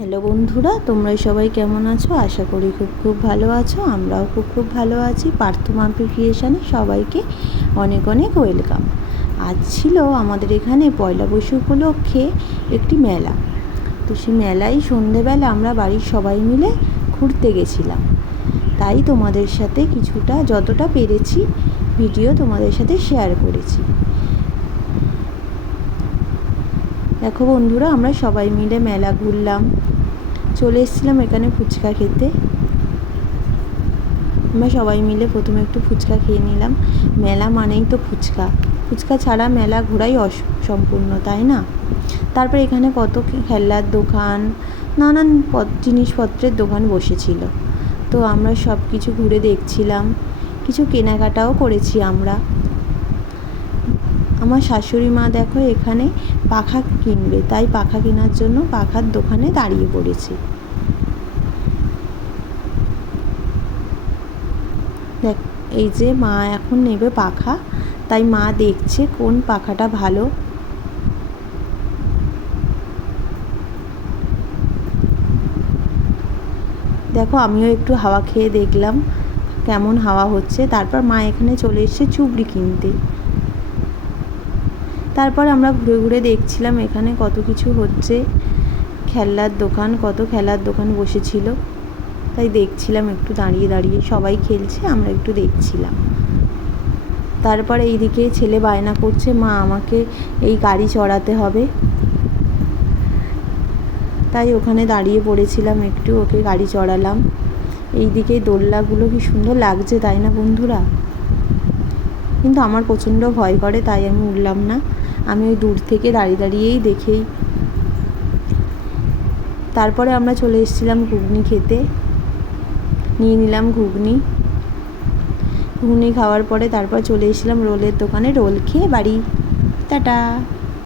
Hello বন্ধুরা, তোমরা সবাই কেমন আছো? আশা করি খুব ভালো আছো। আমরাও খুব ভালো আছি। পার্থ মাম্পি ক্রিয়েশনে সবাইকে অনেক অনেক ওয়েলকাম। আজ ছিল আমাদের এখানে পয়লা বৈশাখ উপলক্ষে একটি মেলা। তো সেই মেলায় সন্ধেবেলা আমরা বাড়ির সবাই মিলে ঘুরতে গেছিলাম। তাই তোমাদের সাথে কিছুটা যতটা পেরেছি ভিডিও তোমাদের সাথে শেয়ার করেছি। দেখো বন্ধুরা, আমরা সবাই মিলে মেলা ঘুরলাম। চলে এসেছিলাম এখানে ফুচকা খেতে। আমরা সবাই মিলে প্রথমে একটু ফুচকা খেয়ে নিলাম। মেলা মানেই তো ফুচকা, ফুচকা ছাড়া মেলা ঘোরাই অসম্পূর্ণ, তাই না? তারপর এখানে কত খেলনার দোকান, নানান জিনিসপত্রের দোকান বসেছিল। তো আমরা সব কিছু ঘুরে দেখছিলাম, কিছু কেনাকাটাও করেছি আমরা। আমার শাশুড়ি মা দেখো এখানে পাখা কিনবে, তাই পাখা কেনার জন্য পাখার দোকানে দাঁড়িয়ে পড়েছি। দেখ, এই যে মা এখন নেবে পাখা, তাই মা দেখছে কোন পাখাটা ভালো। দেখো, আমিও একটু হাওয়া খেয়ে দেখলাম কেমন হাওয়া হচ্ছে। তারপর মা এখানে চলে এসেছে চুবড়ি কিনতে। তারপর আমরা ঘুরে ঘুরে দেখছিলাম এখানে কত কিছু হচ্ছে, খেলনার দোকান, কত খেলার দোকান বসেছিল। তাই দেখছিলাম একটু দাঁড়িয়ে দাঁড়িয়ে, সবাই খেলছে, আমরা একটু দেখছিলাম। তারপরে এইদিকে ছেলে বায়না করছে, মা আমাকে এই গাড়ি চড়াতে হবে। তাই ওখানে দাঁড়িয়ে পড়েছিলাম, একটু ওকে গাড়ি চড়ালাম। এইদিকে দোলনাগুলো কি সুন্দর লাগছে, তাই না বন্ধুরা? কিন্তু আমার প্রচণ্ড ভয় করে, তাই আমি উঠলাম না। আমি ওই দূর থেকে দাঁড়িয়ে দাঁড়িয়েই দেখেই। তারপরে আমরা চলে এসেছিলাম ঘুগনি খেতে। নিয়ে নিলাম ঘুগনি খাওয়ার পরে তারপর চলে এসেছিলাম রোলের দোকানে। রোল খেয়ে বাড়ি। টাটা।